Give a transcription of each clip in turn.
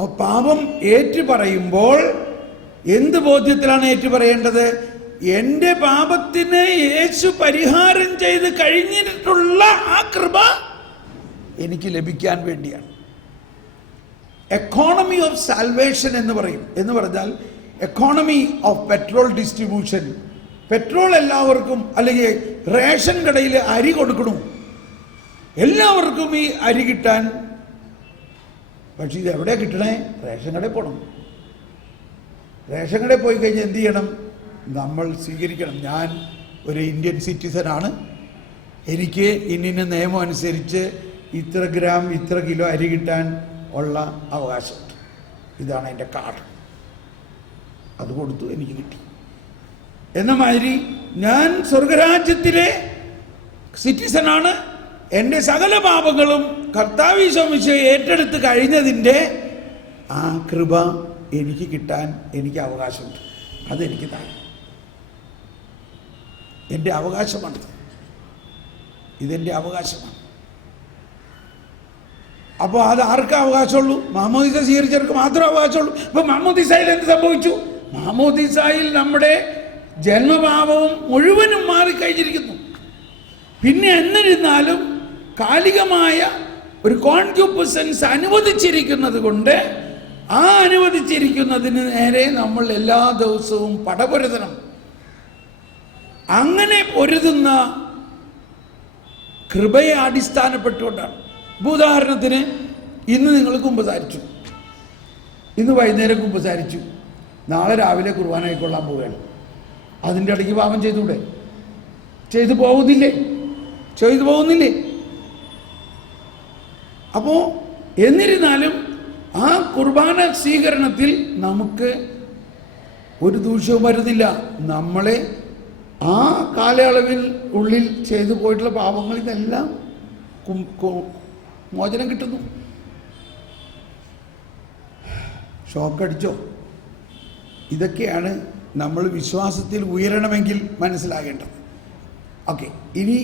ആ പാപം ഏറ്റുപറയുമ്പോൾ എന്ത് ബോധ്യത്തിലാണ് ഏറ്റുപറയേണ്ടത്? എൻ്റെ പാപത്തിന് യേശു പരിഹാരം ചെയ്ത് കഴിഞ്ഞിട്ടുള്ള ആ കൃപ എനിക്ക് ലഭിക്കാൻ വേണ്ടിയാണ്. എക്കോണമി ഓഫ് സാൽവേഷൻ എന്ന് പറയും. എന്ന് പറഞ്ഞാൽ economy of petrol distribution. Petrol എല്ലാവർക്കും, അല്ലെങ്കിൽ റേഷൻ കടയിൽ അരി കൊടുക്കണു, എല്ലാവർക്കും ഈ അരി കിട്ടാൻ. പക്ഷെ ഇത് എവിടെ കിട്ടണേ? റേഷൻ കടയിൽ പോകണം. റേഷൻ കടയിൽ പോയി കഴിഞ്ഞാൽ എന്ത് ചെയ്യണം? നമ്മൾ സ്വീകരിക്കണം. ഞാൻ ഒരു ഇന്ത്യൻ സിറ്റിസനാണ്, എനിക്ക് ഇന്ന നിയമം അനുസരിച്ച് ഇത്ര ഗ്രാം ഇത്ര കിലോ അരി കിട്ടാൻ ഉള്ള അവകാശമുണ്ട്. ഇതാണ് എൻ്റെ കാർഡ്. അത് കൊടുത്തു, എനിക്ക് കിട്ടി. എന്ന മാതിരി ഞാൻ സ്വർഗരാജ്യത്തിലെ സിറ്റിസനാണ്. എൻ്റെ സകല പാപങ്ങളും കർത്താവ് യേശു മിശിഹായി ഏറ്റെടുത്ത് കഴിഞ്ഞതിൻ്റെ ആ കൃപ എനിക്ക് കിട്ടാൻ എനിക്ക് അവകാശമുണ്ട്. അതെനിക്ക് താഴെ എൻ്റെ അവകാശമാണ്. ഇതെൻ്റെ അവകാശമാണ്. അപ്പോൾ അത് ആർക്കും അവകാശമുള്ളൂ? മാമോദീസ സ്വീകരിച്ചവർക്ക് മാത്രമേ അവകാശമുള്ളൂ. അപ്പോൾ മാമോദീസയിൽ എന്ത് സംഭവിച്ചു? മാമോദീസയിൽ നമ്മുടെ ജന്മപാപവും മുഴുവനും മാറിക്കഴിഞ്ഞിരിക്കുന്നു. പിന്നെ എന്നിരുന്നാലും കാലികമായ ഒരു കോൺക്യൂപ്പസൻസ് അനുവദിച്ചിരിക്കുന്നത് കൊണ്ട് ആ അനുവദിച്ചിരിക്കുന്നതിന് നേരെ നമ്മൾ എല്ലാ ദിവസവും പടപൊരുതണം. അങ്ങനെ പൊരുതുന്ന കൃപയെ അടിസ്ഥാനപ്പെട്ടുകൊണ്ടാണ്. ഉദാഹരണത്തിന്, ഇന്ന് നിങ്ങൾ കുമ്പസാരിച്ചു, ഇന്ന് വൈകുന്നേരം കുമ്പസാരിച്ചു, നാളെ രാവിലെ കുർബാനയ്ക്കൊള്ളാൻ പോവുകയാണ്. അതിൻ്റെ ഇടയ്ക്ക് പാപം ചെയ്തുകൂടെ? ചെയ്തു പോകുന്നില്ലേ? അപ്പോൾ എന്നിരുന്നാലും ആ കുർബാന സ്വീകരണത്തിൽ നമുക്ക് ഒരു ദൂഷ്യവും വരുന്നില്ല. നമ്മളെ ആ കാലയളവിൽ ഉള്ളിൽ ചെയ്തു പോയിട്ടുള്ള പാപങ്ങളിൽ നിന്നെല്ലാം മോചനം കിട്ടുന്നു. ഷോക്കടിച്ചോ? ഇതൊക്കെയാണ് നമ്മൾ വിശ്വാസത്തിൽ ഉയരണമെങ്കിൽ മനസ്സിലാകേണ്ടത്. ഓക്കെ, ഇനി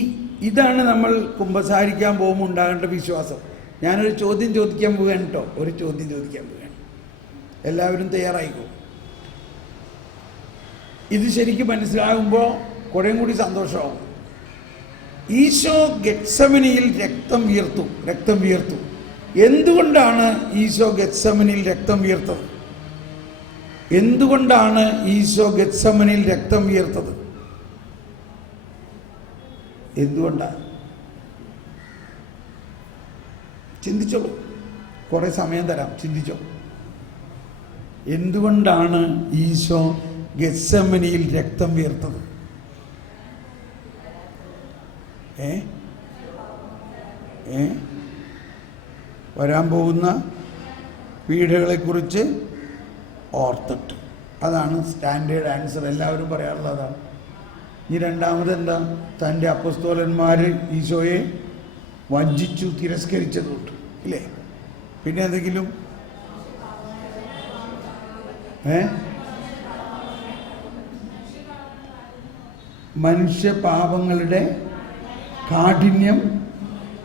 ഇതാണ് നമ്മൾ കുമ്പസാരിക്കാൻ പോകുമ്പോൾ ഉണ്ടാകേണ്ട വിശ്വാസം. ഞാനൊരു ചോദ്യം ചോദിക്കാൻ പോവുകയാണ് കേട്ടോ. ഒരു ചോദ്യം ചോദിക്കാൻ പോവുകയാണ്. എല്ലാവരും തയ്യാറായിക്കോ. ഇത് ശരിക്കും മനസ്സിലാകുമ്പോൾ കുറേ കൂടി സന്തോഷമാകും. ഈശോ ഗെത്സമനിയിൽ രക്തം വീർത്തു. എന്തുകൊണ്ടാണ് ഈശോ ഗെത്സമനിയിൽ രക്തം വീർത്തത്? എന്തുകൊണ്ടാണ് ഈശോ ഗെത്സമനിയിൽ രക്തം വീർത്തത്? എന്തുകൊണ്ടാണ്? ചിന്തിച്ചോളൂ. കുറേ സമയം തരാം, ചിന്തിച്ചോ. എന്തുകൊണ്ടാണ് ഈശോ ഗെത്സമനിയിൽ രക്തം വീർത്തത്? വരാൻ പോകുന്ന പീഡകളെക്കുറിച്ച് ഓർത്തിട്ട്. അതാണ് സ്റ്റാൻഡേർഡ് ആൻസർ. എല്ലാവരും പറയാറുള്ളത് അതാണ്. ഇനി രണ്ടാമത് എന്താ? തൻ്റെ അപ്പസ്തോലന്മാർ ഈശോയെ വഞ്ചിച്ചു, തിരസ്കരിച്ചതുകൊണ്ട്, ഇല്ലേ? പിന്നെ എന്തെങ്കിലും? മനുഷ്യ പാപങ്ങളുടെ കാഠിന്യം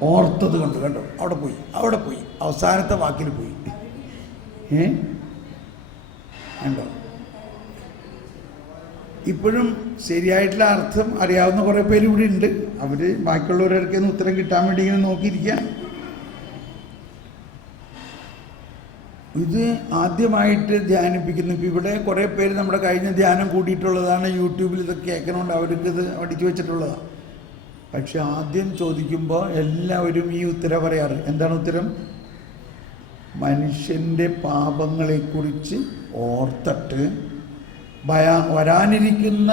ഓർത്തത് കൊണ്ട്. കണ്ടോ, അവിടെ പോയി അവസാനത്തെ വാക്കിൽ പോയി. കണ്ടോ? ഇപ്പോഴും ശരിയായിട്ടുള്ള അർത്ഥം അറിയാവുന്ന കുറേ പേര് ഇവിടെ ഉണ്ട്. അവർ ബാക്കിയുള്ളവരൊക്കെ ഉത്തരം കിട്ടാൻ വേണ്ടി ഇങ്ങനെ നോക്കിയിരിക്കുക. ഇത് ആദ്യമായിട്ട് ധ്യാനിപ്പിക്കുന്നു. ഇപ്പം ഇവിടെ കുറേ പേര് നമ്മുടെ കഴിഞ്ഞ ധ്യാനം കൂടിയിട്ടുള്ളതാണ്. യൂട്യൂബിൽ ഇതൊക്കെ കേൾക്കണോണ്ട് അവർക്ക് ഇത് അടിച്ചു വെച്ചിട്ടുള്ളതാണ്. പക്ഷെ ആദ്യം ചോദിക്കുമ്പോൾ എല്ലാവരും ഈ ഉത്തരം പറയാറ്. എന്താണ് ഉത്തരം? മനുഷ്യൻ്റെ പാപങ്ങളെക്കുറിച്ച് ഓർത്തിട്ട്, വരാനിരിക്കുന്ന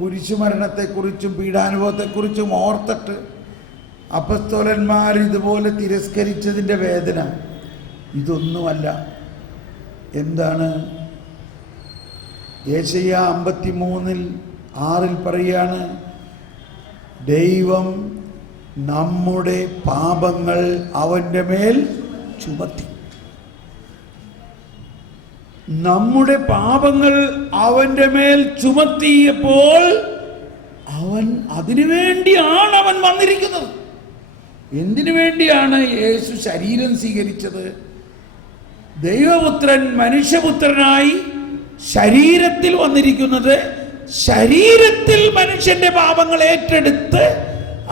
കുരിശുമരണത്തെക്കുറിച്ചും പീഡാനുഭവത്തെക്കുറിച്ചും ഓർത്തിട്ട്, അപ്പസ്തോലന്മാർ ഇതുപോലെ തിരസ്കരിച്ചതിൻ്റെ വേദന. ഇതൊന്നുമല്ല. എന്താണ്? യെശയ്യാ 53:6 പറയാണ്, ദൈവം നമ്മുടെ പാപങ്ങൾ അവൻ്റെ മേൽ ചുമത്തി. നമ്മുടെ പാപങ്ങൾ അവൻ്റെ മേൽ ചുമത്തിയപ്പോൾ അതിനുവേണ്ടിയാണ് അവൻ വന്നിരിക്കുന്നത്. എന്തിനു വേണ്ടിയാണ് യേശു ശരീരം സ്വീകരിച്ചത്? ദൈവപുത്രൻ മനുഷ്യപുത്രനായി ശരീരത്തിൽ വന്നിരിക്കുന്നത് ശരീരത്തിൽ മനുഷ്യന്റെ പാപങ്ങൾ ഏറ്റെടുത്ത്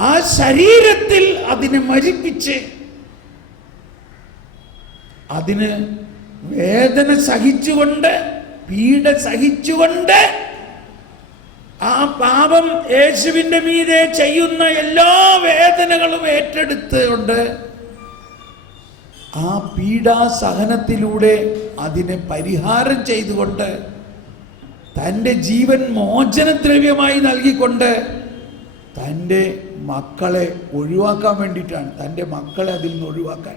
ആ ശരീരത്തിൽ അതിനെ മരിപ്പിച്ച് അതിന് വേദന സഹിച്ചുകൊണ്ട് പീഡ സഹിച്ചുകൊണ്ട് ആ പാപം യേശുവിന്റെ മീതെ ചെയ്യുന്ന എല്ലാ വേദനകളും ഏറ്റെടുത്തുകൊണ്ട് ആ പീഡാസഹനത്തിലൂടെ അതിനെ പരിഹാരം ചെയ്തുകൊണ്ട് തൻ്റെ ജീവൻ മോചനദ്രവ്യമായി നൽകിക്കൊണ്ട് തൻ്റെ മക്കളെ ഒഴിവാക്കാൻ വേണ്ടിയിട്ടാണ്, തൻ്റെ മക്കളെ അതിൽ നിന്ന് ഒഴിവാക്കാൻ.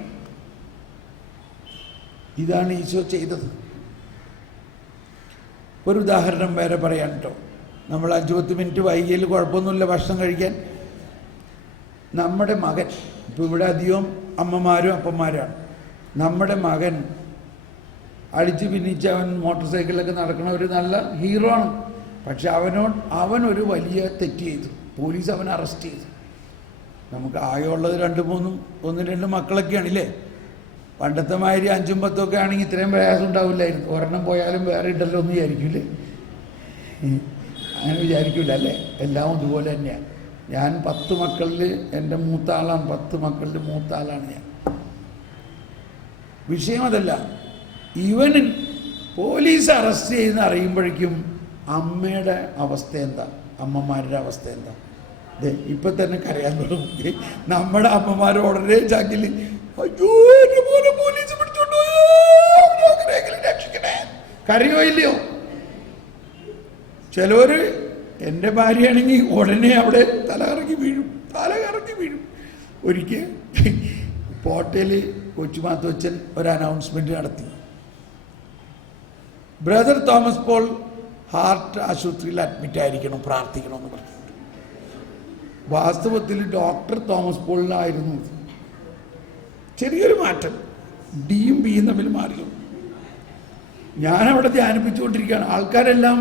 ഇതാണ് ഈശോ ചെയ്തത്. ഒരു ഉദാഹരണം വേറെ പറയാൻ കേട്ടോ. നമ്മൾ 5-10 മിനിറ്റ് വൈകിയതിൽ കുഴപ്പമൊന്നുമില്ല ഭക്ഷണം കഴിക്കാൻ. നമ്മുടെ മകൻ, ഇപ്പോൾ ഇവിടെ അധികം അമ്മമാരും അപ്പന്മാരാണ്. നമ്മുടെ മകൻ അടിച്ച് പിന്നിച്ച് അവൻ മോട്ടോർ സൈക്കിളിലൊക്കെ നടക്കണ ഒരു നല്ല ഹീറോ ആണ്. പക്ഷെ അവനൊരു വലിയ തെറ്റ് ചെയ്തു. പോലീസ് അവനെ അറസ്റ്റ് ചെയ്തു. നമുക്ക് ആയുള്ളത് 1-2 മക്കളൊക്കെയാണില്ലേ. പണ്ടത്തെ മാതിരി 5-10 ഒക്കെ ആണെങ്കിൽ ഇത്രയും പ്രയാസം ഉണ്ടാവില്ലായിരുന്നു. ഒരെണ്ണം പോയാലും വേറെ ഇടല്ലോ എന്ന് വിചാരിക്കില്ലേ? അങ്ങനെ വിചാരിക്കില്ല അല്ലേ? എല്ലാം ഇതുപോലെ തന്നെയാണ്. ഞാൻ 10 മക്കളിൽ എൻ്റെ മൂത്ത ആളാണ്. 10 മക്കളിൽ മൂത്ത ആളാണ് ഞാൻ. വിഷയം അതല്ല. ഇവന് പോലീസ് അറസ്റ്റ് ചെയ്യുന്ന അറിയുമ്പോഴേക്കും അമ്മയുടെ അവസ്ഥ എന്താ, അമ്മമാരുടെ അവസ്ഥ എന്താ? ഇപ്പം തന്നെ കരയാൻ തുടങ്ങി. നമ്മുടെ അമ്മമാർ ഉടനെ ചാക്കിൽ അയ്യോ പോലീസ് പിടിച്ചോണ്ടോ രക്ഷിക്കണേ കരയോ ഇല്ലയോ? ചിലവര് എൻ്റെ ഭാര്യയാണെങ്കിൽ ഉടനെ അവിടെ തലകറങ്ങി വീഴും. ഒരിക്കൽ പോട്ടയിൽ കൊച്ചുമാത്തച്ഛൻ ഒരു അനൗൺസ്മെന്റ് നടത്തി. ബ്രദർ തോമസ് പോൾ ഹാർട്ട് ആശുപത്രിയിൽ അഡ്മിറ്റ് ആയിരിക്കണം, പ്രാർത്ഥിക്കണമെന്ന് പറഞ്ഞു. വാസ്തവത്തിൽ ഡോക്ടർ തോമസ് പോളിനായിരുന്നു. ചെറിയൊരു മാറ്റം, ഡിയും ബിയും തമ്മിൽ മാറിയോ. ഞാനവിടെ ധ്യാനിപ്പിച്ചുകൊണ്ടിരിക്കുകയാണ്. ആൾക്കാരെല്ലാം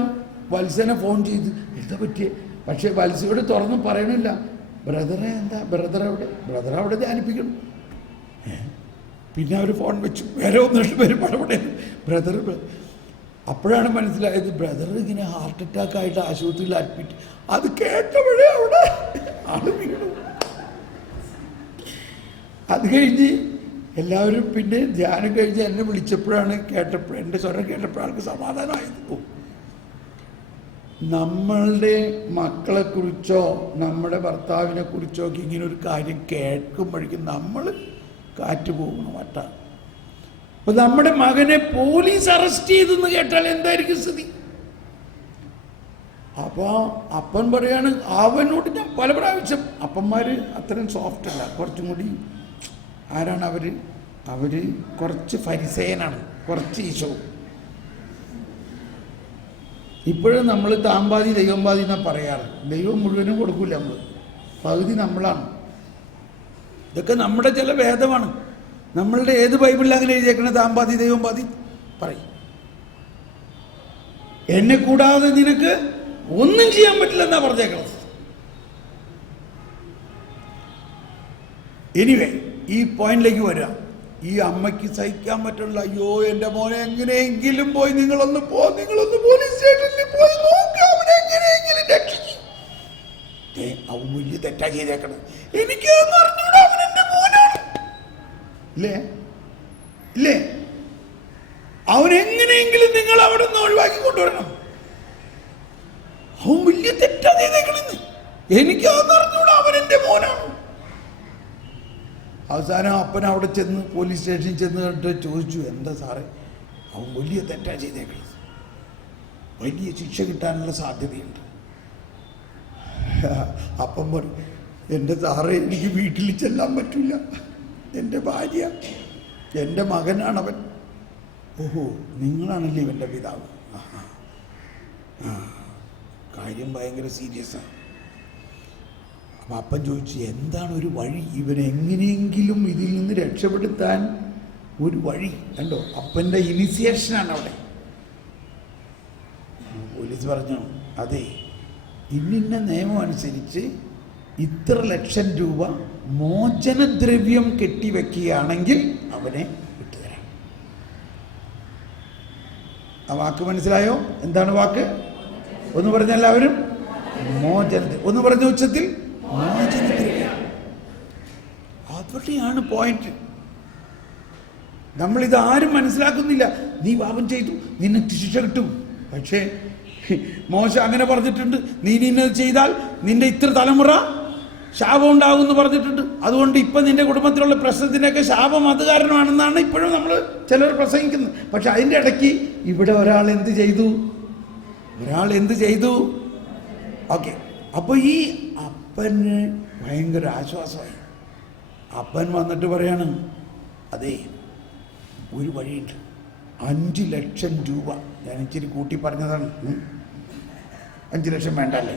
വത്സനെ ഫോൺ ചെയ്ത് എന്താ പറ്റിയേ? പക്ഷേ വത്സയോട് തുറന്ന് പറയണില്ല. ബ്രദറെ എന്താ, ബ്രദർ അവിടെ ധ്യാനിപ്പിക്കണം. പിന്നെ അവർ ഫോൺ വെച്ചു. വേറെ 1-2 പേര് പടപെടേ ബ്രദർ. അപ്പോഴാണ് മനസ്സിലായത് ബ്രദർ ഇങ്ങനെ ഹാർട്ട് അറ്റാക്ക് ആയിട്ട് ആശുപത്രിയിൽ അഡ്മിറ്റ്. അത് കേട്ടപ്പോഴേ അവിടെ ആള് വീണു. അത് കഴിഞ്ഞ് എല്ലാവരും പിന്നെ ധ്യാനം കഴിഞ്ഞ് എന്നെ വിളിച്ചപ്പോഴാണ് എൻ്റെ സ്വരം കേട്ടപ്പോഴാണ് സമാധാനമായത്. നമ്മളുടെ മക്കളെക്കുറിച്ചോ നമ്മുടെ ഭർത്താവിനെ കുറിച്ചോ ഒക്കെ ഇങ്ങനെ ഒരു കാര്യം കേൾക്കുമ്പോഴേക്കും നമ്മൾ കാറ്റ് പോകുന്നു വട്ട. അപ്പൊ നമ്മുടെ മകനെ പോലീസ് അറസ്റ്റ് ചെയ്തെന്ന് കേട്ടാൽ എന്തായിരിക്കും സ്ഥിതി? അപ്പോൾ അപ്പൻ പറയാണ്, അവനോട് ഞാൻ പല പ്രാവശ്യം, അപ്പന്മാർ അത്രയും സോഫ്റ്റ് അല്ല, കുറച്ചും കൂടി ആരാണ് അവര് കുറച്ച് ഫരിസേയനാണ്, കുറച്ച് ഈശോ. ഇപ്പോഴും നമ്മൾ താമ്പാതി ദൈവംപാതി എന്നാ പറയാറ്. ദൈവം മുഴുവനും കൊടുക്കൂല, നമ്മൾ പകുതി നമ്മളാണ്. ഇതൊക്കെ നമ്മുടെ ചില വേദമാണ്. നമ്മളുടെ ഏത് ബൈബിളിൽ അങ്ങനെ എഴുതിയേക്കണ താമ്പാതി ദൈവംപാതി പറയും. എന്നെ കൂടാതെ നിനക്ക് ഒന്നും ചെയ്യാൻ പറ്റില്ലെന്നാ പറഞ്ഞേക്കണത്. എനിവേ ഈ പോയിന്റിലേക്ക് വരാം. ഈ അമ്മയ്ക്ക് സഹിക്കാൻ പറ്റില്ല. അയ്യോ എൻ്റെ മോനെ എങ്ങനെയെങ്കിലും പോയി നിങ്ങളൊന്ന് പോലീസ് സ്റ്റേഷനിൽ പോയി നോക്കി അവനെ എങ്ങനെയെങ്കിലും രക്ഷിക്കും. അവൻ വലിയ തെറ്റാ ചെയ്തേക്കണം. എനിക്ക് അറിഞ്ഞൂടാ, അവൻ എൻ്റെ മോനാണ്. ഇല്ലേ? അവനെങ്ങനെയെങ്കിലും നിങ്ങൾ അവിടെ നിന്ന് ഒഴിവാക്കി കൊണ്ടുവരണം. അവൻ വലിയ തെറ്റാ ചെയ്തേക്കണെന്ന് എനിക്ക് അറിഞ്ഞൂടാ, അവൻ എൻ്റെ മോനാണ്. അവസാനം അപ്പൻ അവിടെ ചെന്ന് പോലീസ് സ്റ്റേഷനിൽ ചെന്ന് കണ്ടിട്ട് ചോദിച്ചു, എന്താ സാറേ, അവൻ വലിയ തെറ്റാ ചെയ്തേക്കുന്നത്, വലിയ ശിക്ഷ കിട്ടാനുള്ള സാധ്യതയുണ്ട്. അപ്പം പറയും, എൻ്റെ സാറേ എനിക്ക് വീട്ടിൽ ചെല്ലാൻ പറ്റില്ല, എൻ്റെ ഭാര്യ, എൻ്റെ മകനാണവൻ. ഓഹോ, നിങ്ങളാണല്ലേ ഇവൻ്റെ പിതാവ്. കാര്യം ഭയങ്കര സീരിയസാണ്. അപ്പം അപ്പൻ ചോദിച്ചു, എന്താണ് ഒരു വഴി, ഇവനെങ്ങനെയെങ്കിലും ഇതിൽ നിന്ന് രക്ഷപ്പെടുത്താൻ ഒരു വഴി കണ്ടോ? അപ്പൻ്റെ ഇനിസിയേഷനാണ് അവിടെ. പോലീസ് പറഞ്ഞു, അതെ, ഇന്ന നിയമം അനുസരിച്ച് ഇത്ര ലക്ഷം രൂപ മോചനദ്രവ്യം കെട്ടിവെക്കുകയാണെങ്കിൽ അവനെ വിട്ടുതരാം. ആ വാക്ക് മനസ്സിലായോ? എന്താണ് വാക്ക്? ഒന്ന് പറഞ്ഞ എല്ലാവരും, മോചനത്തിൽ. ഒന്ന് പറഞ്ഞ ഉച്ചത്തിൽ, മോചനദ്രവ്യം. അതൊക്കെയാണ് പോയിന്റ്. നമ്മളിത് ആരും മനസ്സിലാക്കുന്നില്ല. നീ പാപം ചെയ്തു, നിന്നെ ശിക്ഷ കിട്ടും. പക്ഷേ മോശ അങ്ങനെ പറഞ്ഞിട്ടുണ്ട്, നീ ഇന്നത് ചെയ്താൽ നിന്റെ ഇത്ര തലമുറ ശാപം ഉണ്ടാകും എന്ന് പറഞ്ഞിട്ടുണ്ട്. അതുകൊണ്ട് ഇപ്പം നിന്റെ കുടുംബത്തിലുള്ള പ്രശ്നത്തിനൊക്കെ ശാപം അത് കാരണമാണെന്നാണ് ഇപ്പോഴും നമ്മൾ ചിലർ പ്രസംഗിക്കുന്നത്. പക്ഷെ അതിൻ്റെ ഇടയ്ക്ക് ഇവിടെ ഒരാൾ എന്ത് ചെയ്തു? ഓക്കെ. അപ്പോൾ ഈ അപ്പന് ഭയങ്കര ആശ്വാസമായി. അപ്പൻ വന്നിട്ട് പറയാണ്, അതേ ഒരു വഴിയുണ്ട്, 5 ലക്ഷം രൂപ. ഞാൻ ഇച്ചിരി കൂട്ടി പറഞ്ഞതാണ്, 5 ലക്ഷം വേണ്ടല്ലേ,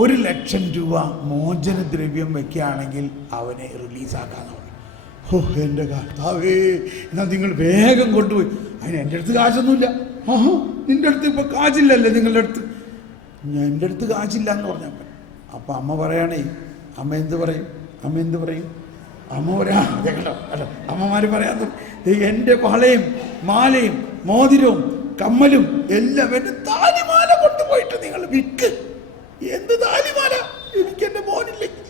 1 ലക്ഷം രൂപ മോചനദ്രവ്യം വെക്കുകയാണെങ്കിൽ അവനെ റിലീസാക്കാന്ന് പറഞ്ഞു. ഓ എൻ്റെ കർത്താവേ, എന്നാൽ നിങ്ങൾ വേഗം കൊണ്ടുപോയി. അതിന് എൻ്റെ അടുത്ത് കാശൊന്നുമില്ല. ആഹാ, നിൻ്റെ അടുത്ത് ഇപ്പോൾ കാശില്ലല്ലേ നിങ്ങളുടെ അടുത്ത്? എൻ്റെ അടുത്ത് കാശില്ല എന്ന് പറഞ്ഞപ്പോൾ അപ്പം അമ്മ പറയണേ, അമ്മ എന്ത് പറയും? അമ്മ പറയാ, കേട്ടോ അല്ല, അമ്മമാർ പറയാൻ, എൻ്റെ വളയും മാലയും മോതിരവും കമ്മലും എല്ലാം എൻ്റെ താലിമാല കൊണ്ടുപോയിട്ട് നിങ്ങൾ വിൽക്ക്. എന്ത് താലിമാല? എനിക്ക് എൻ്റെ മോനില്ലെങ്കിൽ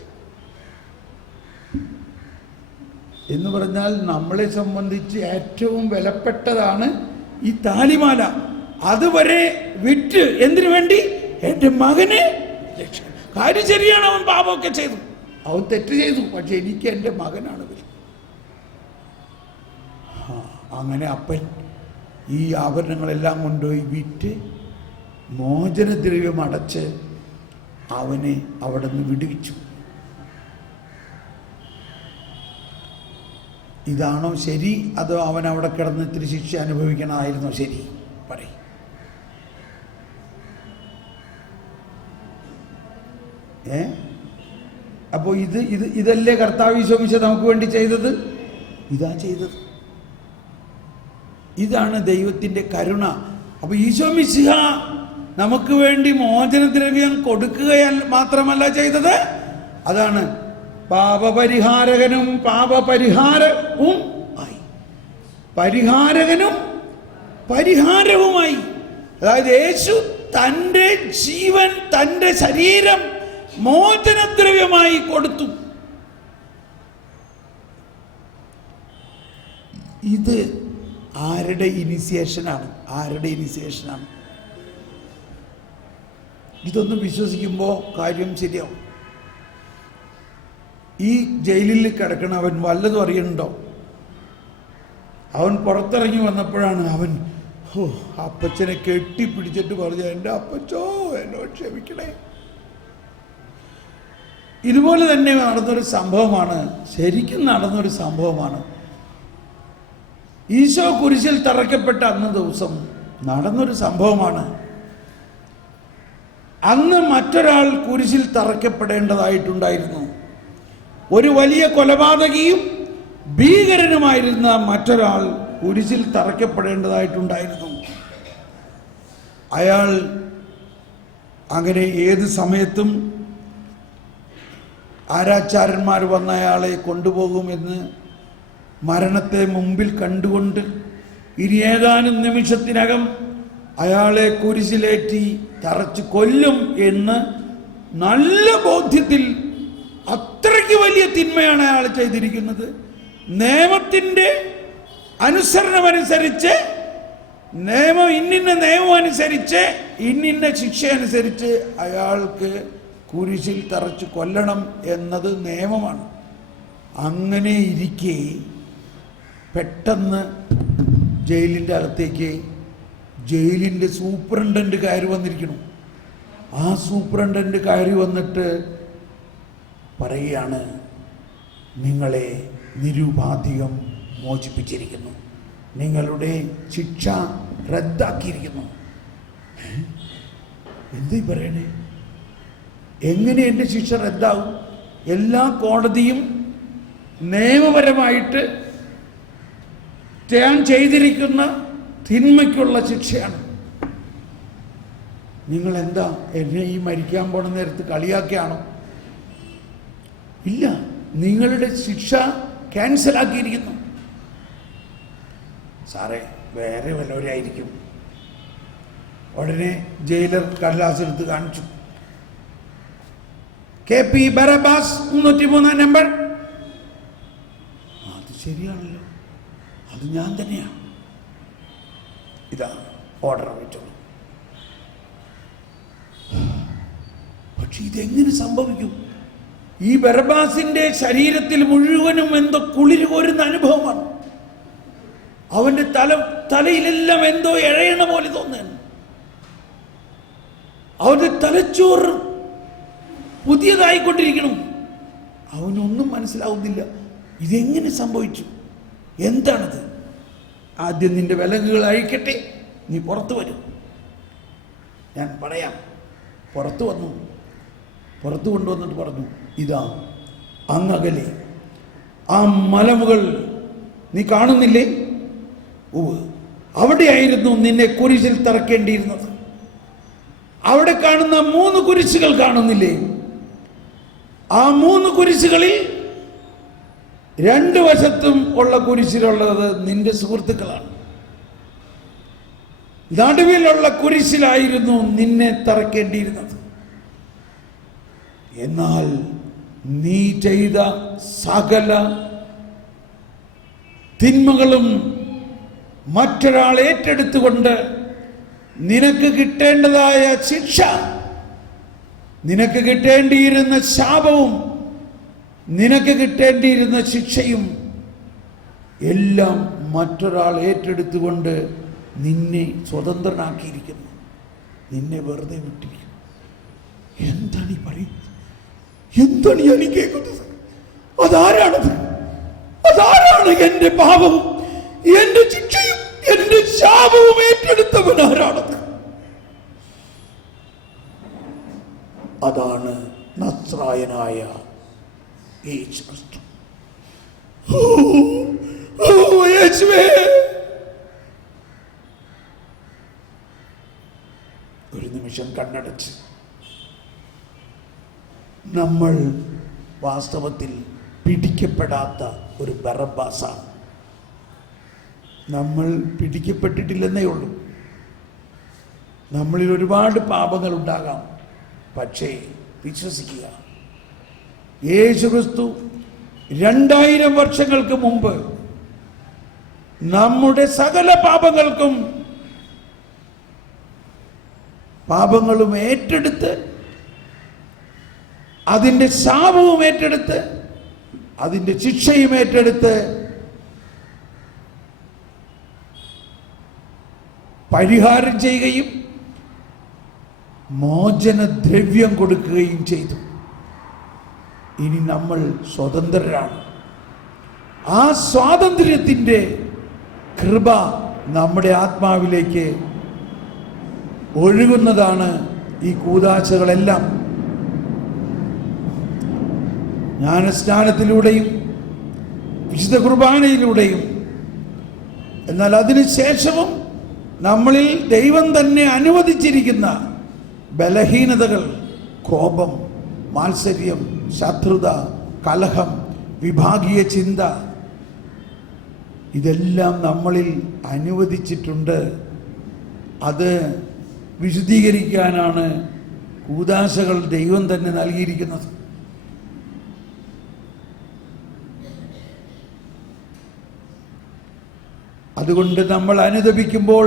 എന്ന് പറഞ്ഞാൽ നമ്മളെ സംബന്ധിച്ച് ഏറ്റവും വിലപ്പെട്ടതാണ് ഈ താലിമാല. അതുവരെ വിറ്റ് എന്തിനു വേണ്ടി? എൻ്റെ മകനെ രക്ഷ. കാര്യം ശരിയാണ്, അവൻ പാപമൊക്കെ ചെയ്തു, അവൻ തെറ്റ് ചെയ്തു, പക്ഷെ എനിക്ക് എൻ്റെ മകനാണ് വലുത്. അങ്ങനെ അപ്പൻ ഈ ആഭരണങ്ങളെല്ലാം കൊണ്ടുപോയി വിറ്റ് മോചനദ്രവ്യം അടച്ച് അവനെ അവിടെ നിന്ന് വിടുവിച്ചു. ഇതാണോ ശരി? അതോ അവൻ അവിടെ കിടന്ന് ഇത്തിരി ശിക്ഷ അനുഭവിക്കണമായിരുന്നോ ശരി? പറയും. അപ്പോൾ ഇതല്ലേ കർത്താവ് ഈശോ മിശിഹാ നമുക്ക് വേണ്ടി ചെയ്തത്? ഇതാ ചെയ്തത്. ഇതാണ് ദൈവത്തിൻ്റെ കരുണ. അപ്പോൾ ഈശോ മിശിഹാ നമുക്ക് വേണ്ടി മോചനദ്രവ്യം കൊടുക്കുകയല്ല മാത്രമല്ല ചെയ്തത്, അതാണ് പാപപരിഹാരകനും പാപപരിഹാരവും ആയി. പരിഹാരകനും പരിഹാരവുമായി. അതായത് യേശു തൻ്റെ ജീവൻ, തൻ്റെ ശരീരം മോചനദ്രവ്യമായി കൊടുത്തു. ഇത് ആരുടെ ഇനിസിയേഷനാണ്? ഇതൊന്നും വിശ്വസിക്കുമ്പോൾ കാര്യം ശരിയാവും. ഈ ജയിലിൽ കിടക്കണവൻ വല്ലതും അറിയണുണ്ടോ? അവൻ പുറത്തിറങ്ങി വന്നപ്പോഴാണ് അവൻ അപ്പച്ചനെ കെട്ടിപ്പിടിച്ചിട്ട് പറഞ്ഞു, എൻ്റെ അപ്പച്ചോ എന്നോട് ക്ഷമിക്കണേ. ഇതുപോലെ തന്നെ നടന്നൊരു സംഭവമാണ്, ശരിക്കും നടന്നൊരു സംഭവമാണ്. ഈശോ കുരിശിൽ തറയ്ക്കപ്പെട്ട അന്ന് ദിവസം നടന്നൊരു സംഭവമാണ്. അന്ന് മറ്റൊരാൾ കുരിശിൽ തറയ്ക്കപ്പെടേണ്ടതായിട്ടുണ്ടായിരുന്നു. ഒരു വലിയ കൊലപാതകിയും ഭീകരനുമായിരുന്ന മറ്റൊരാൾ കുരിശിൽ തറയ്ക്കപ്പെടേണ്ടതായിട്ടുണ്ടായിരുന്നു. അയാൾ അങ്ങനെ ഏത് സമയത്തും ആരാച്ചാരന്മാർ വന്ന അയാളെ കൊണ്ടുപോകുമെന്ന് മരണത്തെ മുമ്പിൽ കണ്ടുകൊണ്ട് ഇനി ഏതാനും നിമിഷത്തിനകം അയാളെ കുരിശിലേറ്റി തറച്ച് കൊല്ലും എന്ന് നല്ല ബോധ്യത്തിൽ, അത്രയ്ക്ക് വലിയ തിന്മയാണ് അയാൾ ചെയ്തിരിക്കുന്നത്. നിയമത്തിൻ്റെ അനുസരണമനുസരിച്ച്, ഇന്നിന്ന നിയമം അനുസരിച്ച്, ഇന്നിന്ന ശിക്ഷ അനുസരിച്ച് അയാൾക്ക് കുരിശിൽ തറച്ച് കൊല്ലണം എന്നത് നിയമമാണ്. അങ്ങനെ ഇരിക്കെ പെട്ടെന്ന് ജയിലിൻ്റെ അകത്തേക്ക് ജയിലിൻ്റെ സൂപ്രണ്ടൻ്റ് കയറി വന്നിരിക്കണം. ആ സൂപ്രണ്ടൻ്റ് കയറി വന്നിട്ട് പറയുകയാണ്, നിങ്ങളെ നിരുപാധികം മോചിപ്പിച്ചിരിക്കുന്നു, നിങ്ങളുടെ ശിക്ഷ റദ്ദാക്കിയിരിക്കുന്നു. എന്തീ പറയണേ? എങ്ങനെ എൻ്റെ ശിക്ഷ റദ്ദാവും? എല്ലാ കോടതിയും നിയമപരമായിട്ട് ഞാൻ ചെയ്തിരിക്കുന്ന തിന്മയ്ക്കുള്ള ശിക്ഷയാണ്. നിങ്ങളെന്താ എന്നെ ഈ മരിക്കാൻ പോണ നേരത്ത് കളിയാക്കിയാണോ? ഇല്ല, നിങ്ങളുടെ ശിക്ഷ ക്യാൻസലാക്കിയിരിക്കുന്നു. സാറേ, വേറെ വല്ലവരായിരിക്കും, ഉടനെ ജയിലർ കടലാസ് എടുത്ത് കാണിച്ചു. KP Barabbas 303 number. അത് ശരിയാണല്ലോ, അത് ഞാൻ തന്നെയാണ്, ഇതാ ഓർഡർ വെച്ചോളൂ. പക്ഷെ ഇതെങ്ങനെ സംഭവിക്കും? ഈ ബറബാസിന്റെ ശരീരത്തിൽ മുഴുവനും എന്തോ കുളിര് കോരുന്ന അനുഭവമാണ്. അവന്റെ തലയിലെല്ലാം എന്തോ ഇഴയണ പോലെ തോന്നുന്നു. അവന്റെ തലച്ചോറ് പുതിയതായിക്കൊണ്ടിരിക്കണം. അവനൊന്നും മനസ്സിലാവുന്നില്ല. ഇതെങ്ങനെ സംഭവിച്ചു? എന്താണത്? ആദ്യം നിന്റെ വിലങ്ങുകൾ അഴിക്കട്ടെ, നീ പുറത്തു വരും. ഞാൻ പറയാം. പുറത്തു വന്നു. പുറത്തു കൊണ്ടുവന്നിട്ട് പറഞ്ഞു, ഇതാ അങ്ങകലെ ആ മലമുകൾ നീ കാണുന്നില്ലേ? അവിടെയായിരുന്നു നിന്നെ കുരിശിൽ തറക്കേണ്ടിയിരുന്നത്. അവിടെ കാണുന്ന 3 കുരിശുകൾ കാണുന്നില്ലേ? ആ 3 കുരിശുകളിൽ 2 വശത്തും ഉള്ള കുരിശിലുള്ളത് നിന്റെ സുഹൃത്തുക്കളാണ്. നടുവിലുള്ള കുരിശിലായിരുന്നു നിന്നെ തറക്കേണ്ടിയിരുന്നത്. എന്നാൽ നീ ചെയ്ത സകല തിന്മകളും മറ്റൊരാൾ ഏറ്റെടുത്തുകൊണ്ട് നിനക്ക് കിട്ടേണ്ടതായ ശിക്ഷ, നിനക്ക് കിട്ടേണ്ടിയിരുന്ന ശാപവും നിനക്ക് കിട്ടേണ്ടിയിരുന്ന ശിക്ഷയും എല്ലാം മറ്റൊരാൾ ഏറ്റെടുത്തുകൊണ്ട് നിന്നെ സ്വതന്ത്രനാക്കിയിരിക്കുന്നു. നിന്നെ വെറുതെ വിട്ടിരിക്കുന്നു. എന്താണ് ഈ പറയുന്നത്? എന്താണ് ഞാൻ ഈ കേൾക്കുന്നത്? അതാരാണത്? അതാരാണ് എന്റെ പാപവും എന്റെ ശിക്ഷയും എന്റെ ശാപവും ഏറ്റെടുത്തവൻ? ആരാണത്? അതാണ് നസ്രായനായ യേശുക്രിസ്തു. യേശുവേ, ഒരു നിമിഷം കണ്ണടച്ച് നമ്മൾ വാസ്തവത്തിൽ പിടിക്കപ്പെടാത്ത ഒരു ബറബ്ബാസാണ്. നമ്മൾ പിടിക്കപ്പെട്ടിട്ടില്ലെന്നേ ഉള്ളൂ. നമ്മളിൽ ഒരുപാട് പാപങ്ങൾ ഉണ്ടാകാം. പക്ഷേ വിശ്വസിക്കുക, യേശുക്രിസ്തു 2000 വർഷങ്ങൾക്ക് മുമ്പ് നമ്മുടെ സകല പാപങ്ങളും ഏറ്റെടുത്ത്, അതിൻ്റെ ശാപവും ഏറ്റെടുത്ത്, അതിൻ്റെ ശിക്ഷയും ഏറ്റെടുത്ത് പരിഹാരം ചെയ്യുകയും മോചനദ്രവ്യം കൊടുക്കുകയും ചെയ്തു. ഇനി നമ്മൾ സ്വതന്ത്രരാണ്. ആ സ്വാതന്ത്ര്യത്തിൻ്റെ കൃപ നമ്മുടെ ആത്മാവിലേക്ക് ഒഴുകുന്നതാണ് ഈ കൂദാശകളെല്ലാം. ജ്ഞാനസ്നാനത്തിലൂടെയും വിശുദ്ധ കുർബാനയിലൂടെയും, എന്നാൽ അതിനുശേഷവും നമ്മളിൽ ദൈവം തന്നെ അനുവദിച്ചിരിക്കുന്ന ബലഹീനതകൾ, കോപം, മാത്സര്യം, ശത്രുത, കലഹം, വിഭാഗീയ ചിന്ത, ഇതെല്ലാം നമ്മളിൽ അനുവദിച്ചിട്ടുണ്ട്. അത് വിശുദ്ധീകരിക്കാനാണ് കൂദാശകൾ ദൈവം തന്നെ നൽകിയിരിക്കുന്നത്. അതുകൊണ്ട് നമ്മൾ അനുതപിക്കുമ്പോൾ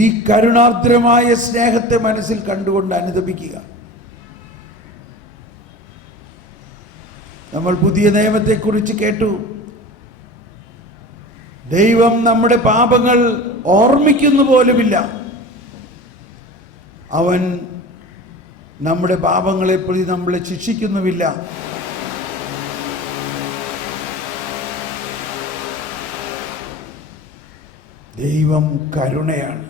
ഈ കരുണാർദ്രമായ സ്നേഹത്തെ മനസ്സിൽ കണ്ടുകൊണ്ട് അനുതപിക്കുക. നമ്മൾ പുതിയ നിയമത്തെക്കുറിച്ച് കേട്ടു. ദൈവം നമ്മുടെ പാപങ്ങൾ ഓർമ്മിക്കുന്നു പോലുമില്ല. അവൻ നമ്മുടെ പാപങ്ങളെ പ്രതി നമ്മളെ ശിക്ഷിക്കുന്നുമില്ല. ദൈവം കരുണയാണ്.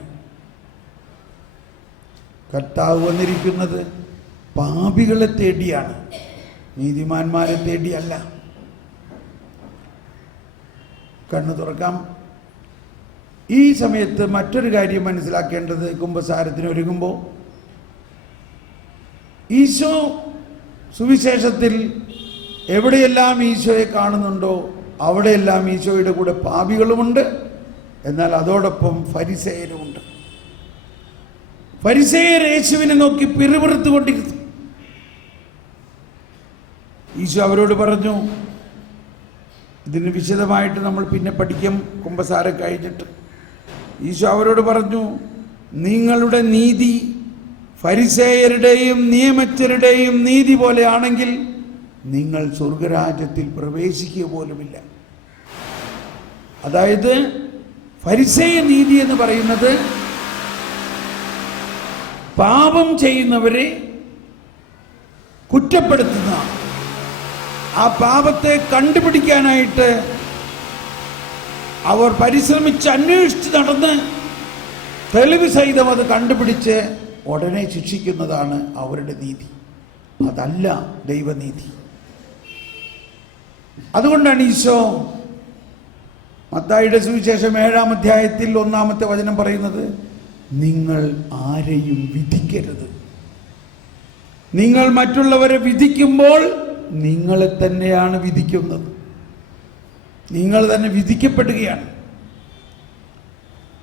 കർത്താവ് വന്നിരിക്കുന്നത് പാപികളെ തേടിയാണ്, നീതിമാന്മാരെ തേടിയല്ല. കണ്ണു തുറക്കാം. ഈ സമയത്ത് മറ്റൊരു കാര്യം മനസ്സിലാക്കേണ്ടത്, കുമ്പസാരത്തിന് ഒരുങ്ങുമ്പോൾ ഈശോ സുവിശേഷത്തിൽ എവിടെയെല്ലാം ഈശോയെ കാണുന്നുണ്ടോ അവിടെയെല്ലാം ഈശോയുടെ കൂടെ പാപികളുമുണ്ട്, എന്നാൽ അതോടൊപ്പം ഫരിസേയരുമുണ്ട്. ഫരിസേയർ യേശുവിനെ നോക്കി പിറുപിറുത്തുകൊണ്ടിരുന്നു. ഈശോ അവരോട് പറഞ്ഞു, ഇതിന് വിശദമായിട്ട് നമ്മൾ പിന്നെ പഠിക്കും കുമ്പസാരം കഴിഞ്ഞിട്ട്. ഈശോ അവരോട് പറഞ്ഞു, നിങ്ങളുടെ നീതി ഫരിസേയരുടെയും നിയമജ്ഞരുടെയും നീതി പോലെയാണെങ്കിൽ നിങ്ങൾ സ്വർഗരാജ്യത്തിൽ പ്രവേശിക്കുക പോലുമില്ല. അതായത് ഫരിസേയ നീതി എന്ന് പറയുന്നത് പാപം ചെയ്യുന്നവരെ കുറ്റപ്പെടുത്തുന്ന, ആ പാപത്തെ കണ്ടുപിടിക്കാനായിട്ട് അവർ പരിശ്രമിച്ച് അന്വേഷിച്ച് നടന്ന് തെളിവ് സഹിതം അത് കണ്ടുപിടിച്ച് ഉടനെ ശിക്ഷിക്കുന്നതാണ് അവരുടെ നീതി. അതല്ല ദൈവനീതി. അതുകൊണ്ടാണ് ഈശോ മത്തായിയുടെ സുവിശേഷം 7-ാം അധ്യായത്തിൽ 1-ാമത്തെ വചനം പറയുന്നത്, നിങ്ങൾ ആരെയും വിധിക്കരുത്. നിങ്ങൾ മറ്റുള്ളവരെ വിധിക്കുമ്പോൾ നിങ്ങളെ തന്നെയാണ് വിധിക്കുന്നത്. നിങ്ങൾ തന്നെ വിധിക്കപ്പെടുകയാണ്.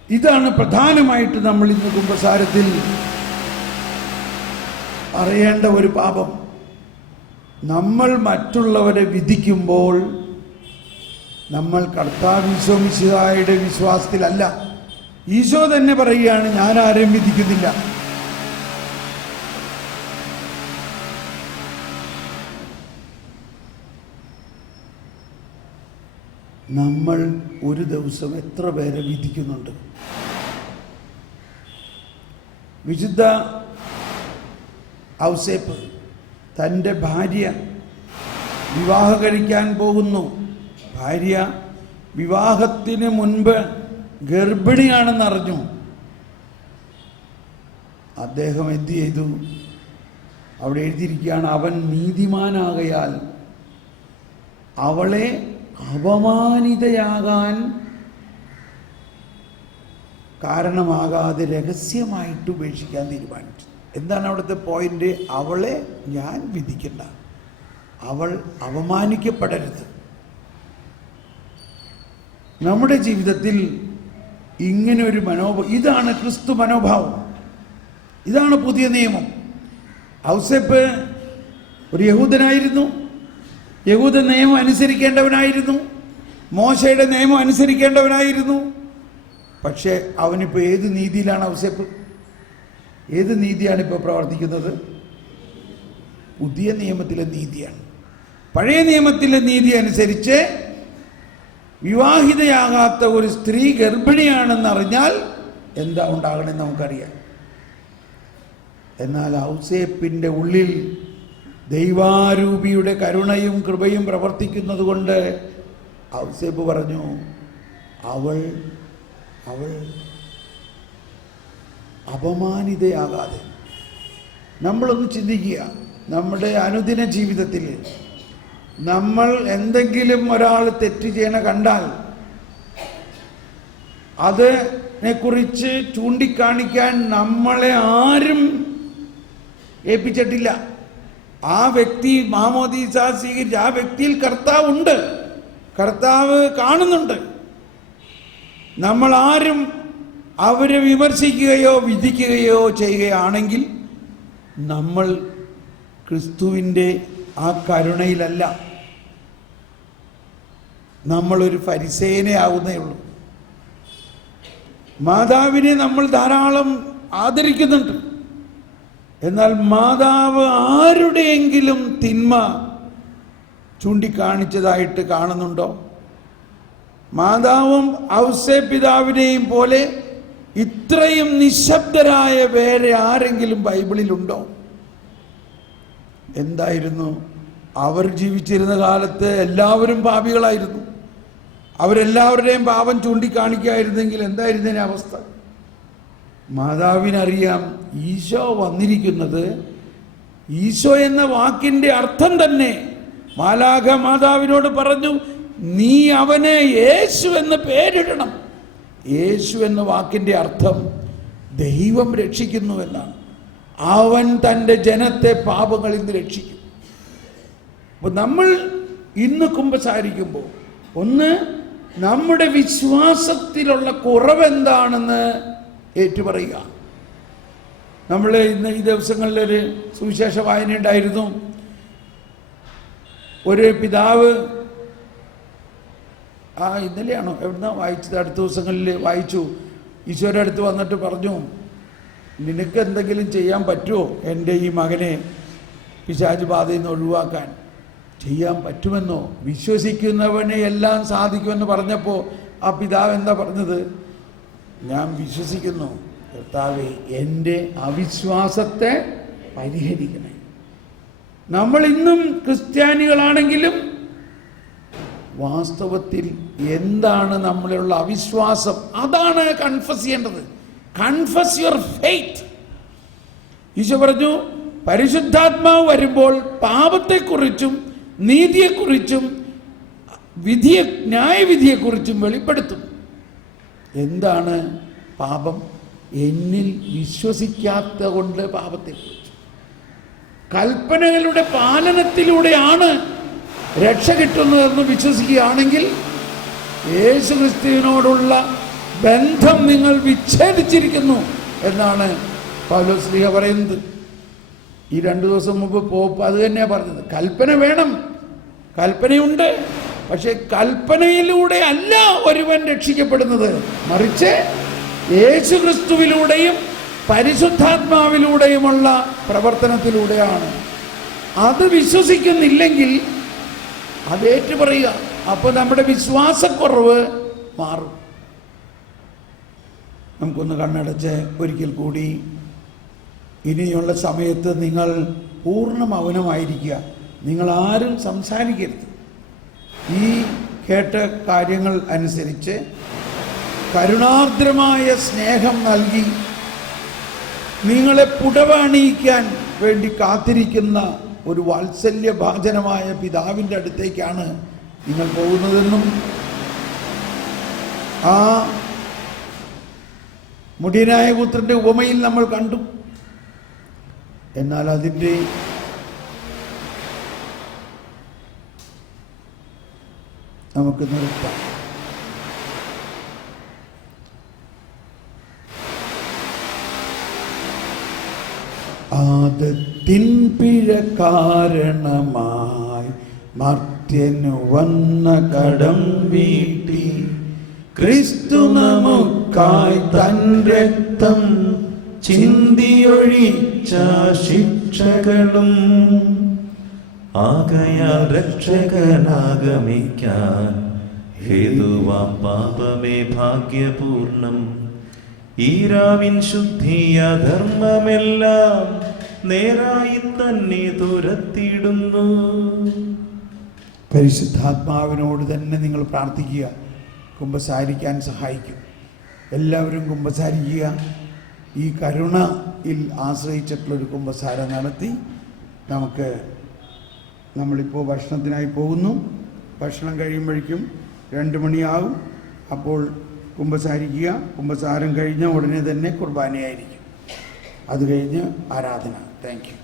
ഇതാണ് പ്രധാനമായിട്ട് നമ്മൾ ഇന്ന് കുമ്പസാരത്തിൽ അറിയേണ്ട ഒരു പാപം. നമ്മൾ മറ്റുള്ളവരെ വിധിക്കുമ്പോൾ നമ്മൾ കർത്താവ് ഈശോ മിശിഹായുടെ വിശ്വാസത്തിലല്ല. ഈശോ തന്നെ പറയുകയാണ്, ഞാൻ ആരെയും വിധിക്കുന്നില്ല. നമ്മൾ ഒരു ദിവസം എത്ര പേരെ വിധിക്കുന്നുണ്ട്? വിശുദ്ധ ഔസേപ്പ് തൻ്റെ ഭാര്യ വിവാഹം കഴിക്കാൻ പോകുന്നു. ഭാര്യ വിവാഹത്തിന് മുൻപ് ഗർഭിണിയാണെന്നറിഞ്ഞു. അദ്ദേഹം എന്തു ചെയ്തു? അവിടെ എഴുതിയിരിക്കുകയാണ്, അവൻ നീതിമാനാകയാൽ അവളെ അപമാനിതയാകാൻ കാരണമാകാതെ രഹസ്യമായിട്ട് ഉപേക്ഷിക്കാൻ തീരുമാനിച്ചു. എന്താണ് അവിടുത്തെ പോയിന്റ്? അവളെ ഞാൻ വിധിക്കണ്ട, അവൾ അപമാനിക്കപ്പെടരുത്. നമ്മുടെ ജീവിതത്തിൽ ഇങ്ങനെ ഒരു ഇതാണ് ക്രിസ്തു മനോഭാവം, ഇതാണ് പുതിയ നിയമം. ഔസേപ്പ് ഒരു യഹൂദനായിരുന്നു, യഹൂദ നിയമം അനുസരിക്കേണ്ടവനായിരുന്നു, മോശയുടെ നിയമം അനുസരിക്കേണ്ടവനായിരുന്നു. പക്ഷേ അവനിപ്പോൾ ഏത് നീതിയിലാണ് ഔസേപ്പ്? ഏത് നീതിയാണ് ഇപ്പോൾ പ്രവർത്തിക്കുന്നത്? പുതിയ നിയമത്തിലെ നീതിയാണ്. പഴയ നിയമത്തിലെ നീതി അനുസരിച്ച് വിവാഹിതയാകാത്ത ഒരു സ്ത്രീ ഗർഭിണിയാണെന്നറിഞ്ഞാൽ എന്താ ഉണ്ടാകണമെന്ന് നമുക്കറിയാം. എന്നാൽ ഔസേപ്പിൻ്റെ ഉള്ളിൽ ദൈവാരൂപിയുടെ കരുണയും കൃപയും പ്രവർത്തിക്കുന്നത് കൊണ്ട് ഔസേപ്പ് പറഞ്ഞു, അവൾ അപമാനിതയാകാതെ. നമ്മളൊന്ന് ചിന്തിക്കുക, നമ്മുടെ അനുദിന ജീവിതത്തിൽ നമ്മൾ എന്തെങ്കിലും ഒരാൾ തെറ്റ് ചെയ്യണ കണ്ടാൽ അതിനെക്കുറിച്ച് ചൂണ്ടിക്കാണിക്കാൻ നമ്മളെ ആരും ഏൽപ്പിച്ചിട്ടില്ല. ആ വ്യക്തി മാമോദീസ സ്വീകരിച്ച് ആ വ്യക്തിയിൽ കർത്താവുണ്ട്, കർത്താവ് കാണുന്നുണ്ട്. നമ്മൾ ആരും അവരെ വിമർശിക്കുകയോ വിധിക്കുകയോ ചെയ്യുകയാണെങ്കിൽ നമ്മൾ ക്രിസ്തുവിൻ്റെ ആ കരുണയിലല്ല, നമ്മളൊരു ഫരിസേയനെ ആവുന്നേ ഉള്ളൂ. മാതാവിനെ നമ്മൾ ധാരാളം ആദരിക്കുന്നുണ്ട്. എന്നാൽ മാതാവ് ആരുടെയെങ്കിലും തിന്മ ചൂണ്ടിക്കാണിച്ചതായിട്ട് കാണുന്നുണ്ടോ? മാതാവും ഔസേപ്പ് പിതാവിനെയും പോലെ ഇത്രയും നിശബ്ദരായ വേറെ ആരെങ്കിലും ബൈബിളിലുണ്ടോ? എന്തായിരുന്നു അവർ ജീവിച്ചിരുന്ന കാലത്ത്? എല്ലാവരും പാപികളായിരുന്നു. അവരെല്ലാവരുടെയും പാപം ചൂണ്ടിക്കാണിക്കായിരുന്നെങ്കിൽ എന്തായിരുന്നതിന് അവസ്ഥ? മാതാവിനറിയാം ഈശോ വന്നിരിക്കുന്നത്, ഈശോ എന്ന വാക്കിൻ്റെ അർത്ഥം തന്നെ മാലാഖ മാതാവിനോട് പറഞ്ഞു, നീ അവനെ യേശു എന്ന് പേരിടണം. യേശു എന്ന വാക്കിൻ്റെ അർത്ഥം ദൈവം രക്ഷിക്കുന്നു എന്നാണ്. അവൻ തൻ്റെ ജനത്തെ പാപങ്ങളിൽ നിന്ന് രക്ഷിക്കും. അപ്പോൾ നമ്മൾ ഇന്ന് കുമ്പസാരിക്കുമ്പോൾ ഒന്ന് നമ്മുടെ വിശ്വാസത്തിലുള്ള കുറവെന്താണെന്ന് ഏറ്റുപറയുക. നമ്മൾ ഇന്ന് ഈ ദിവസങ്ങളിലൊരു സുവിശേഷ വായന ഉണ്ടായിരുന്നു. ഒരു പിതാവ് ഇന്നലെയാണോ എവിടുന്ന വായിച്ചത്, അടുത്ത ദിവസങ്ങളിൽ വായിച്ചു. ഈശോയുടെ അടുത്ത് വന്നിട്ട് പറഞ്ഞു, നിനക്ക് എന്തെങ്കിലും ചെയ്യാൻ പറ്റുമോ എൻ്റെ ഈ മകനെ പിശാച് ബാധയിൽ നിന്ന് ഒഴിവാക്കാൻ? ചെയ്യാൻ പറ്റുമെന്നോ? വിശ്വസിക്കുന്നവനെ എല്ലാം സാധിക്കുമെന്ന് പറഞ്ഞപ്പോൾ ആ പിതാവ് എന്താ പറഞ്ഞത്? ഞാൻ വിശ്വസിക്കുന്നു കർത്താവേ, എൻ്റെ അവിശ്വാസത്തെ പരിഹരിക്കണേ. നമ്മൾ ഇന്നും ക്രിസ്ത്യാനികളാണെങ്കിലും വാസ്തവത്തിൽ എന്താണ് നമ്മളിലുള്ള അവിശ്വാസം, അതാണ് കൺഫസ് ചെയ്യേണ്ടത്. Confess your faith. ഈശോ പറഞ്ഞു, പരിശുദ്ധാത്മാവ് വരുമ്പോൾ പാപത്തെക്കുറിച്ചും നീതിയെക്കുറിച്ചും ന്യായവിധിയെക്കുറിച്ചും വെളിപ്പെടുത്തും. എന്താണ് പാപം? എന്നിൽ വിശ്വസിക്കാത്ത കൊണ്ട് പാപത്തെക്കുറിച്ച്. കൽപ്പനകളുടെ പാലനത്തിലൂടെയാണ് രക്ഷ കിട്ടുന്നതെന്ന് വിശ്വസിക്കുകയാണെങ്കിൽ യേശുക്രിസ്തുവിനോടുള്ള ബന്ധം നിങ്ങൾ വിച്ഛേദിച്ചിരിക്കുന്നു എന്നാണ് പൗലോസ് ശ്ലീഹ പറയുന്നത്. ഈ 2 ദിവസം മുമ്പ് പോപ്പ് അത് തന്നെയാണ് പറഞ്ഞത്. കൽപ്പന വേണം, കൽപ്പനയുണ്ട്. പക്ഷെ കൽപ്പനയിലൂടെ അല്ല ഒരുവൻ രക്ഷിക്കപ്പെടുന്നത്, മറിച്ച് യേശുക്രിസ്തുവിലൂടെയും പരിശുദ്ധാത്മാവിലൂടെയുമുള്ള പ്രവർത്തനത്തിലൂടെയാണ്. അത് വിശ്വസിക്കുന്നില്ലെങ്കിൽ അത് ഏറ്റുപറയുക. അപ്പോൾ നമ്മുടെ വിശ്വാസക്കുറവ് മാറും. നമുക്കൊന്ന് കണ്ണടച്ച് ഒരിക്കൽ കൂടി ഇനിയുള്ള സമയത്ത് നിങ്ങൾ പൂർണ്ണ മൗനമായിരിക്കുക. നിങ്ങൾ ആരും സംസാരിക്കരുത്. ഈ കേട്ട കാര്യങ്ങൾ അനുസരിച്ച് കരുണാർദ്രമായ സ്നേഹം നൽകി നിങ്ങളെ പുടവ അണിയിക്കാൻ വേണ്ടി കാത്തിരിക്കുന്ന ഒരു വാത്സല്യഭാജനമായ പിതാവിൻ്റെ അടുത്തേക്കാണ് നിങ്ങൾ പോകുന്നതെന്നും ആ മുടിയനായ പുത്രൻ്റെ ഉപമയിൽ നമ്മൾ കണ്ടു. എന്നാൽ അതിൻ്റെ നമുക്ക് നിർത്താം. ആദത്തിൻ പിഴ കാരണമായി മർത്യനു വന്ന കടം വീട്ടി ക്രിസ്തു നമുക്കായി തൻ രക്തം ചിന്തിയൊഴിച്ച ശിക്ഷകളും ആകയാൽ രക്ഷകനാഗമിക്കാൻ ഹേതുവാം പാപമേ ഭാഗ്യപൂർണം. ഈരാവിൻ ശുദ്ധിയ ധർമ്മമെല്ലാം നേരായി തന്നെ തുരത്തിടുന്നു. പരിശുദ്ധാത്മാവിനോട് തന്നെ നിങ്ങൾ പ്രാർത്ഥിക്കുക. കുമ്പസാരിക്കാൻ സഹായിക്കും. എല്ലാവരും കുമ്പസാരിക്കുക. ഈ കരുണയിൽ ആശ്രയിച്ചിട്ടുള്ളൊരു കുമ്പസാരം നടത്തി നമ്മളിപ്പോൾ ഭക്ഷണത്തിനായി പോകുന്നു. ഭക്ഷണം കഴിയുമ്പോഴേക്കും 2 മണിയാകും. അപ്പോൾ കുമ്പസാരിക്കുക. കുമ്പസാരം കഴിഞ്ഞ ഉടനെ തന്നെ കുർബാനയായിരിക്കും. അത് കഴിഞ്ഞ് ആരാധന. Thank you.